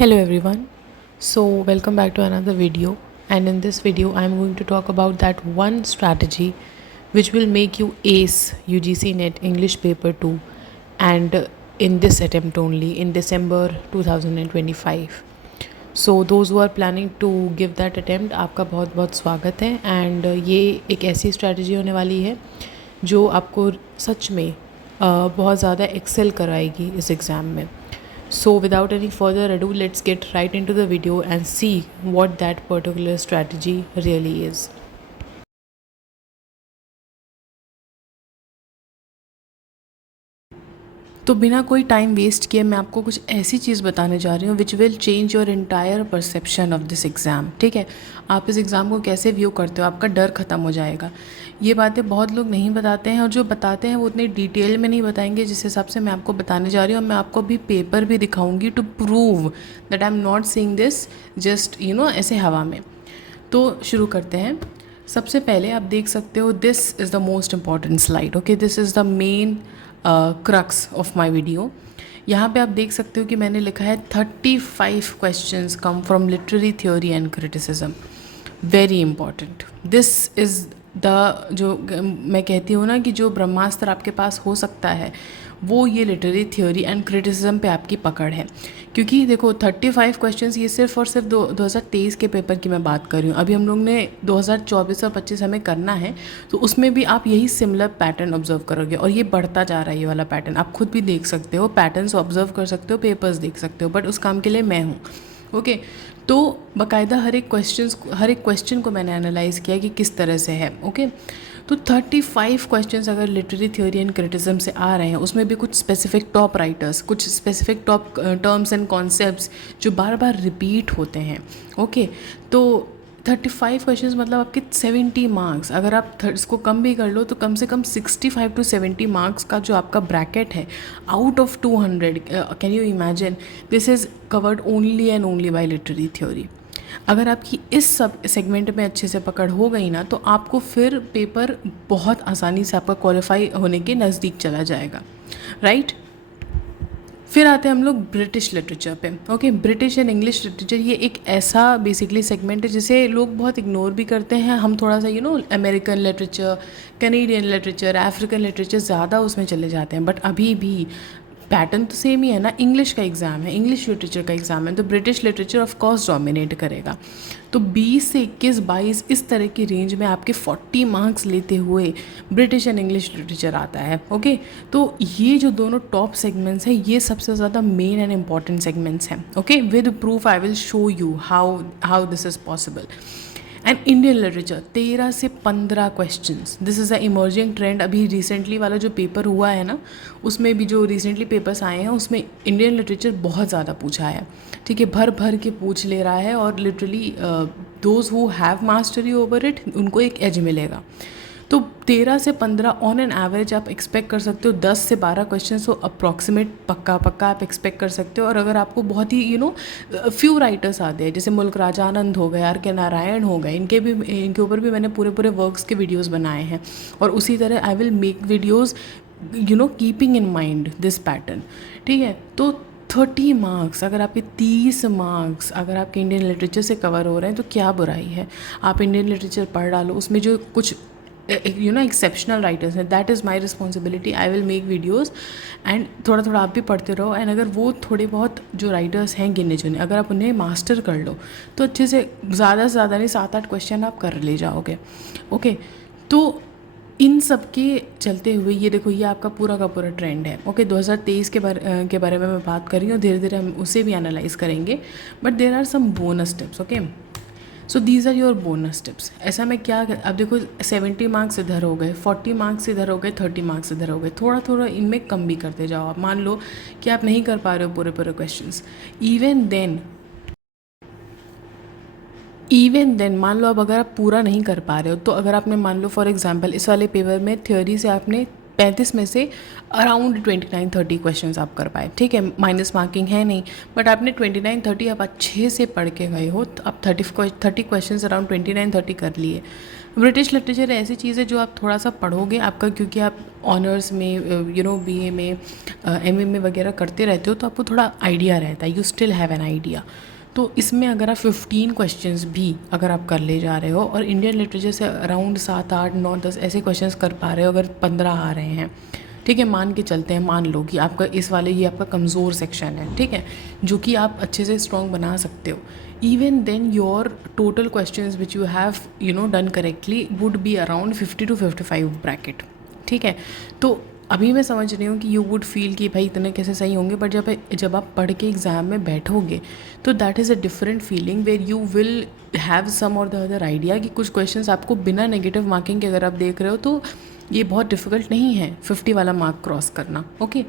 Hello everyone. So welcome back to another video, and in this video I am going to talk about that one strategy which will make you ace UGC NET English paper 2 and in this attempt only in December 2025. So those who are planning to give that attempt, आपका बहुत बहुत स्वागत है। And ये एक ऐसी strategy होने वाली है जो आपको सच में बहुत ज़्यादा एक्सेल कराएगी इस एग्ज़ाम में। So without any further ado, let's get right into the video and see what that particular strategy really is. तो बिना कोई टाइम वेस्ट किए मैं आपको कुछ ऐसी चीज़ बताने जा रही हूँ which will change your entire perception of this exam. ठीक है, आप इस एग्ज़ाम को कैसे व्यू करते हो, आपका डर ख़त्म हो जाएगा। ये बातें बहुत लोग नहीं बताते हैं, और जो बताते हैं वो उतनी डिटेल में नहीं बताएंगे जिस हिसाब से मैं आपको बताने जा रही हूँ। मैं आपको अभी पेपर भी दिखाऊँगी to prove that I am not saying this just ऐसे हवा में। तो शुरू करते हैं। सबसे पहले आप देख सकते हो, this is the most important slide. Okay, this is the main crux of my video. यहाँ पे आप देख सकते हो कि मैंने लिखा है 35 questions come from literary theory and criticism. Very important. This is the जो मैं कहती हूँ ना कि जो ब्रह्मास्त्र आपके पास हो सकता है वो ये लिटरेरी थ्योरी एंड क्रिटिसिज्म पे आपकी पकड़ है। क्योंकि देखो 35 क्वेश्चंस ये सिर्फ और सिर्फ 2023 के पेपर की मैं बात कर रही हूँ। अभी हम लोग ने 2024 और 25 हमें करना है, तो उसमें भी आप यही सिमिलर पैटर्न ऑब्जर्व करोगे, और ये बढ़ता जा रहा है ये वाला पैटर्न। आप खुद भी देख सकते हो, पैटर्न्स ऑब्जर्व कर सकते हो, पेपर्स देख सकते हो, बट उस काम के लिए मैं हूँ। ओके, तो बाकायदा हर एक क्वेश्चन को मैंने एनालाइज़ किया कि किस तरह से है। ओके, तो 35 क्वेश्चंस अगर लिटरेरी थ्योरी एंड क्रिटिसिज्म से आ रहे हैं, उसमें भी कुछ स्पेसिफिक टॉप राइटर्स, कुछ specific top terms and concepts जो बार बार रिपीट होते हैं। ओके, तो 35 क्वेश्चंस मतलब आपके 70 मार्क्स। अगर आप इसको कम भी कर लो तो कम से कम 65 टू 70 मार्क्स का जो आपका ब्रैकेट है out of 200। Can you imagine, this is covered only and only by literary theory. अगर आपकी इस सब सेगमेंट में अच्छे से पकड़ हो गई ना, तो आपको फिर पेपर बहुत आसानी से आपका क्वालिफाई होने के नज़दीक चला जाएगा, राइट। फिर आते हैं हम लोग ब्रिटिश लिटरेचर पे। Okay, British and English literature ये एक ऐसा बेसिकली सेगमेंट है जिसे लोग बहुत इग्नोर भी करते हैं। हम थोड़ा सा American literature, Canadian literature, African literature ज़्यादा उसमें चले जाते हैं, बट अभी भी पैटर्न तो सेम ही है ना। इंग्लिश का एग्ज़ाम है, इंग्लिश लिटरेचर का एग्ज़ाम है, तो British literature of course dominate करेगा। तो 20 से 21-22 इस तरह की रेंज में आपके 40 मार्क्स लेते हुए ब्रिटिश एंड इंग्लिश लिटरेचर आता है। ओके, तो ये जो दोनों टॉप सेगमेंट्स हैं ये सबसे ज़्यादा मेन एंड इम्पॉर्टेंट सेगमेंट्स हैं। Okay, with proof I will show you how this is possible. And Indian literature 13 से 15 questions, this is a emerging trend. अभी रिसेंटली वाला जो पेपर हुआ है ना, उसमें भी जो रिसेंटली पेपर्स आए हैं उसमें इंडियन लिटरेचर बहुत ज़्यादा पूछा है। ठीक है, भर भर के पूछ ले रहा है, और literally those who have mastery over it उनको एक एज मिलेगा। तो 13 से 15 ऑन एन एवरेज आप एक्सपेक्ट कर सकते हो। 10 से 12 क्वेश्चन तो अप्रॉक्सीमेट पक्का आप एक्सपेक्ट कर सकते हो। और अगर आपको बहुत ही फ्यू राइटर्स आते हैं, जैसे मुल्क राजानंद हो गए, आर के नारायण हो गए, इनके ऊपर भी मैंने पूरे वर्क्स के वीडियोस बनाए हैं। और उसी तरह I will make videos keeping in mind this pattern. ठीक है, तो 30 मार्क्स अगर आपके 30 मार्क्स अगर आपके इंडियन लिटरेचर से कवर हो रहे हैं तो क्या बुराई है। आप इंडियन लिटरेचर पढ़ डालो, उसमें जो कुछ एक्सेप्शनल राइटर्स हैं, that is my responsibility. I will make videos and थोड़ा आप भी पढ़ते रहो। एंड अगर वो थोड़े बहुत जो राइटर्स हैं गिने चुने, अगर आप उन्हें मास्टर कर लो तो अच्छे से ज़्यादा से ज़्यादा नहीं 7-8 क्वेश्चन आप कर ले जाओगे। ओके, तो इन सब के चलते हुए ये देखो, ये आपका पूरा का पूरा ट्रेंड है। ओके, 2023 के बारे में मैं बात कर रही हूँ, धीरे धीरे हम उसे भी एनालाइज करेंगे, but there are some bonus tips. Okay, so these are your bonus tips. ऐसा मैं क्या, अब देखो 70 मार्क्स इधर हो गए, 40 मार्क्स इधर हो गए, 30 मार्क्स इधर हो गए, थोड़ा इनमें कम भी करते जाओ। आप मान लो कि आप नहीं कर पा रहे हो पूरे क्वेश्चंस, इवन देन मान लो अब अगर आप पूरा नहीं कर पा रहे हो, तो अगर आपने मान लो फॉर एग्जांपल इस वाले पेपर में थ्योरी से आपने 35 में से अराउंड 29-30 क्वेश्चंस आप कर पाए, ठीक है, माइनस मार्किंग है नहीं, बट आपने 29-30 आप अच्छे से पढ़ के गए हो, तो आप 30 क्वेश्चंस अराउंड 29-30 कर लिए, ब्रिटिश लिटरेचर ऐसी चीज़ है जो आप थोड़ा सा पढ़ोगे, आपका क्योंकि आप ऑनर्स में बीए में एमए में वगैरह करते रहते हो तो आपको थोड़ा आइडिया रहता है, you still have an idea. तो इसमें अगर आप 15 क्वेश्चंस भी अगर आप कर ले जा रहे हो और इंडियन लिटरेचर से अराउंड 7 8 9 10 ऐसे क्वेश्चंस कर पा रहे हो, अगर 15 आ रहे हैं, ठीक है, मान के चलते हैं, मान लो कि आपका इस वाले ये आपका कमज़ोर सेक्शन है, ठीक है, जो कि आप अच्छे से स्ट्रॉन्ग बना सकते हो, even then your total questions which you have done correctly would be around 50 to 55 bracket, ठीक है। तो अभी मैं समझ रही हूँ कि यू वुड फील कि भाई इतने कैसे सही होंगे, बट जब आप पढ़ के एग्ज़ाम में बैठोगे तो that is a different feeling where you will have some और द अदर आइडिया कि कुछ क्वेश्चंस आपको बिना नेगेटिव मार्किंग के अगर आप देख रहे हो तो ये बहुत डिफ़िकल्ट नहीं है 50 वाला मार्क क्रॉस करना, ओके।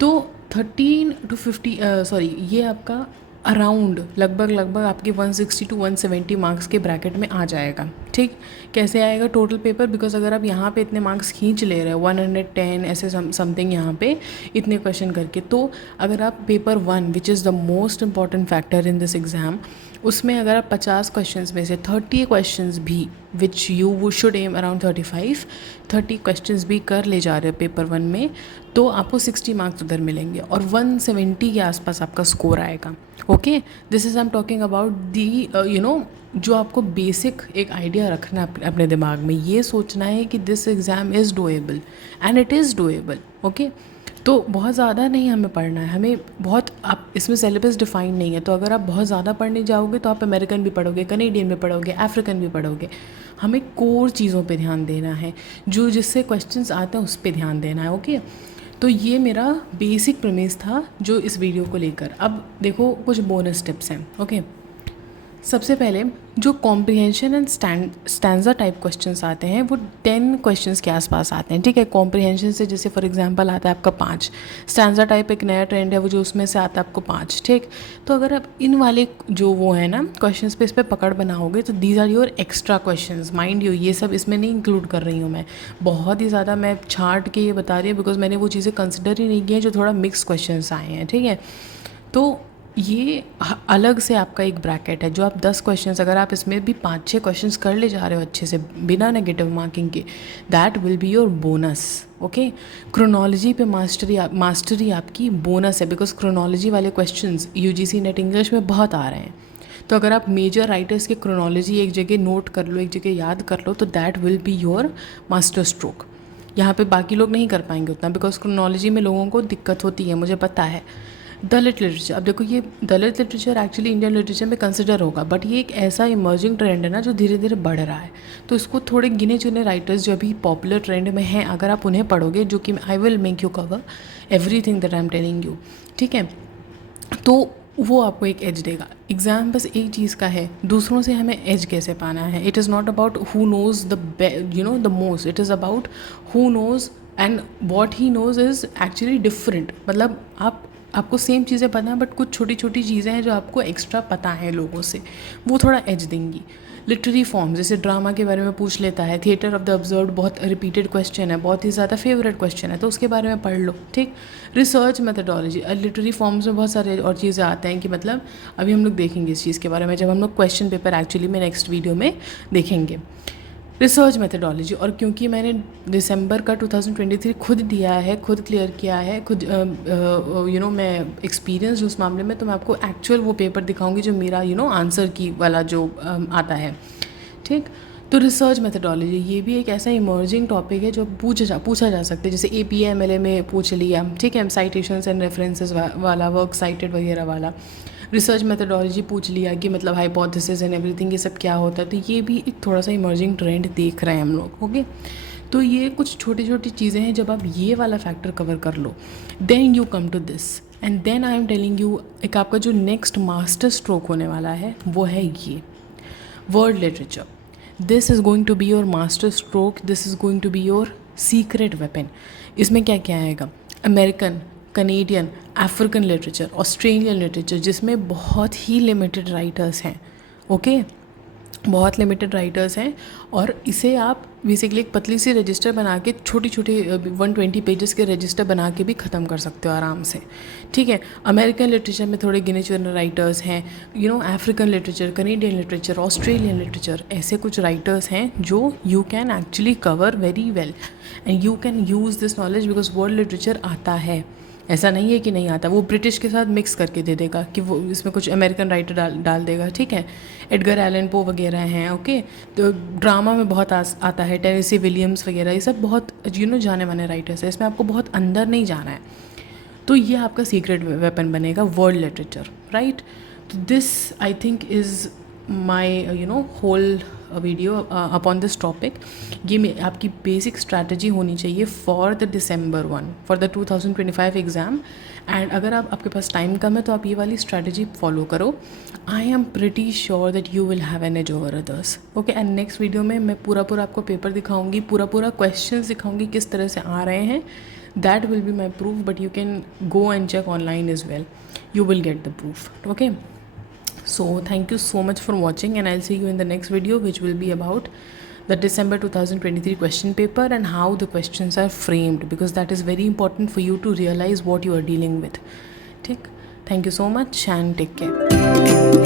तो 13 to 50 ये आपका अराउंड लगभग आपके 160 to 170 मार्क्स के ब्रैकेट में आ जाएगा, ठीक। कैसे आएगा टोटल पेपर, बिकॉज अगर आप यहाँ पे इतने मार्क्स खींच ले रहे हो 110 ऐसे समथिंग यहाँ पे इतने क्वेश्चन करके, तो अगर आप paper 1 which is the most important factor in this exam, उसमें अगर आप 50 क्वेश्चंस में से 30 क्वेश्चंस भी which you should am around 30 questions भी कर ले जा रहे हो पेपर 1 में, तो आपको 60 मार्क्स उधर मिलेंगे और 170 के आसपास आपका स्कोर आएगा, okay. This is I am talking about the जो आपको बेसिक एक आइडिया रखना है अपने दिमाग में, ये सोचना है कि this exam is doable and it is doable, okay. तो बहुत ज़्यादा नहीं हमें पढ़ना है, हमें बहुत, आप इसमें सिलेबस डिफाइन नहीं है, तो अगर आप बहुत ज़्यादा पढ़ने जाओगे तो आप अमेरिकन भी पढ़ोगे, कनेडियन भी पढ़ोगे, अफ्रीकन भी पढ़ोगे। हमें कोर चीज़ों पे ध्यान देना है, जो जिससे क्वेश्चंस आते हैं उस पर ध्यान देना है, ओके। तो ये मेरा बेसिक प्रीमिस था जो इस वीडियो को लेकर। अब देखो कुछ बोनस टिप्स हैं, ओके। सबसे पहले जो comprehension and stanza type questions आते हैं वो 10 क्वेश्चंस के आसपास आते हैं, ठीक है। कॉम्प्रिहेंशन से जैसे फॉर एग्जांपल आता है आपका 5, स्टैंजा टाइप एक नया ट्रेंड है वो जो उसमें से आता है आपको 5, ठीक। तो अगर आप इन वाले जो वो है ना क्वेश्चंस पे इस पर पकड़ बनाओगे तो these are your extra questions, mind you ये सब इसमें नहीं इंक्लूड कर रही हूँ मैं, बहुत ही ज़्यादा मैं छाँट के ये बता रही हूँ बिकॉज मैंने वो चीज़ें कंसिडर ही नहीं की हैं जो थोड़ा मिक्स क्वेश्चंस आए हैं, ठीक है। तो ये अलग से आपका एक ब्रैकेट है जो आप 10 क्वेश्चंस, अगर आप इसमें भी 5-6 क्वेश्चंस कर ले जा रहे हो अच्छे से बिना नेगेटिव मार्किंग के, that will be your bonus, okay. Chronology पे मास्टरी आपकी बोनस है, बिकॉज क्रोनोलॉजी वाले क्वेश्चंस यूजीसी नेट इंग्लिश में बहुत आ रहे हैं। तो अगर आप मेजर राइटर्स के क्रोनोलॉजी एक जगह नोट कर लो, एक जगह याद कर लो, तो that will B your master stroke. यहाँ पे बाकी लोग नहीं कर पाएंगे उतना, बिकॉज क्रोनोलॉजी में लोगों को दिक्कत होती है, मुझे पता है। दलित लिटरेचर, अब देखो ये दलित लिटरेचर एक्चुअली इंडियन लिटरेचर में कंसिडर होगा, बट ये एक ऐसा इमर्जिंग ट्रेंड है ना जो धीरे धीरे बढ़ रहा है, तो इसको थोड़े गिने चुने राइटर्स जो अभी पॉपुलर ट्रेंड में हैं, अगर आप उन्हें पढ़ोगे, जो कि I will make you cover everything that I am telling you, ठीक है, तो वो आपको एक एज देगा। एग्ज़ाम बस एक चीज़ का है, दूसरों से हमें एज कैसे पाना है। It is not about who nose the most, it is about who nose and what he knows is actually different. मतलब आपको सेम चीज़ें पता है, बट कुछ छोटी छोटी चीज़ें हैं जो आपको एक्स्ट्रा पता है लोगों से, वो थोड़ा एज देंगी। लिटरेरी फॉर्म जैसे ड्रामा के बारे में पूछ लेता है, थिएटर ऑफ द ऑब्जर्व्ड बहुत रिपीटेड क्वेश्चन है, बहुत ही ज़्यादा फेवरेट क्वेश्चन है, तो उसके बारे में पढ़ लो, ठीक। रिसर्च मेथडोलॉजी, लिटरेरी फॉर्म्स में बहुत सारे और चीज़ें आते हैं कि मतलब अभी हम लोग देखेंगे इस चीज़ के बारे में जब हम लोग क्वेश्चन पेपर एक्चुअली में नेक्स्ट वीडियो में देखेंगे। रिसर्च मेथडोलॉजी, और क्योंकि मैंने दिसंबर का 2023 खुद दिया है, खुद क्लियर किया है, खुद मैं एक्सपीरियंस उस मामले में, तो मैं आपको एक्चुअल वो पेपर दिखाऊंगी जो मेरा आंसर की वाला जो आता है, ठीक। तो रिसर्च मेथडोलॉजी ये भी एक ऐसा इमर्जिंग टॉपिक है जो पूछा जा सकता है, जैसे APA-MLA में पूछ लिया, ठीक है, साइटेशंस एंड रेफरेंसेस वाला, वर्क साइटेड वगैरह वाला। रिसर्च मेथडोलॉजी पूछ लिया कि मतलब हाइपोथेसिस एंड एवरीथिंग ये सब क्या होता है, तो ये भी एक थोड़ा सा इमर्जिंग ट्रेंड देख रहे हैं हम लोग, ओके। तो ये कुछ छोटी छोटी चीज़ें हैं, जब आप ये वाला फैक्टर कवर कर लो then you come to this, and then I am telling you एक आपका जो नेक्स्ट मास्टर स्ट्रोक होने वाला है वो है ये world literature. This is going to be your master stroke, this is going to be your secret weapon. इसमें क्या क्या आएगा, American, Canadian, African literature, Australian literature, जिसमें बहुत ही लिमिटेड राइटर्स हैं, ओके। बहुत लिमिटेड राइटर्स हैं, और इसे आप बेसिकली एक पतली सी रजिस्टर बना के, छोटी छोटी 120 पेजेस के रजिस्टर बना के भी ख़त्म कर सकते हो आराम से, ठीक है। अमेरिकन लिटरेचर में थोड़े गिने चुने राइटर्स हैं, African literature, Canadian literature, Australian literature, ऐसे कुछ राइटर्स हैं जो you can actually cover very well and you can use this knowledge, because world literature आता है, ऐसा नहीं है कि नहीं आता। वो ब्रिटिश के साथ मिक्स करके दे देगा कि वो इसमें कुछ अमेरिकन राइटर डाल देगा, ठीक है। एडगर एलन पो वगैरह हैं, ओके। तो ड्रामा में बहुत आता है, टेनेसी विलियम्स वगैरह, ये सब बहुत जाने माने राइटर्स हैं, इसमें आपको बहुत अंदर नहीं जाना है। तो ये आपका सीक्रेट वेपन बनेगा, वर्ल्ड लिटरेचर, राइट। तो this I think is my whole video upon this topic. ये आपकी बेसिक स्ट्रैटेजी होनी चाहिए for the December 1 for the 2025 exam. And अगर आपके पास टाइम कम है तो आप ये वाली स्ट्रैटेजी फॉलो करो। I am pretty sure that you will have an edge over others, okay. And next video में मैं पूरा आपको पेपर दिखाऊंगी, पूरा क्वेश्चंस दिखाऊंगी किस तरह से आ रहे हैं। That will be my proof, but you can go and check online as well, you will get the proof, okay। So thank you so much for watching, and I'll see you in the next video, which will be about the December 2023 question paper and how the questions are framed, because that is very important for you to realize what you are dealing with, ठीक। Thank you so much and take care.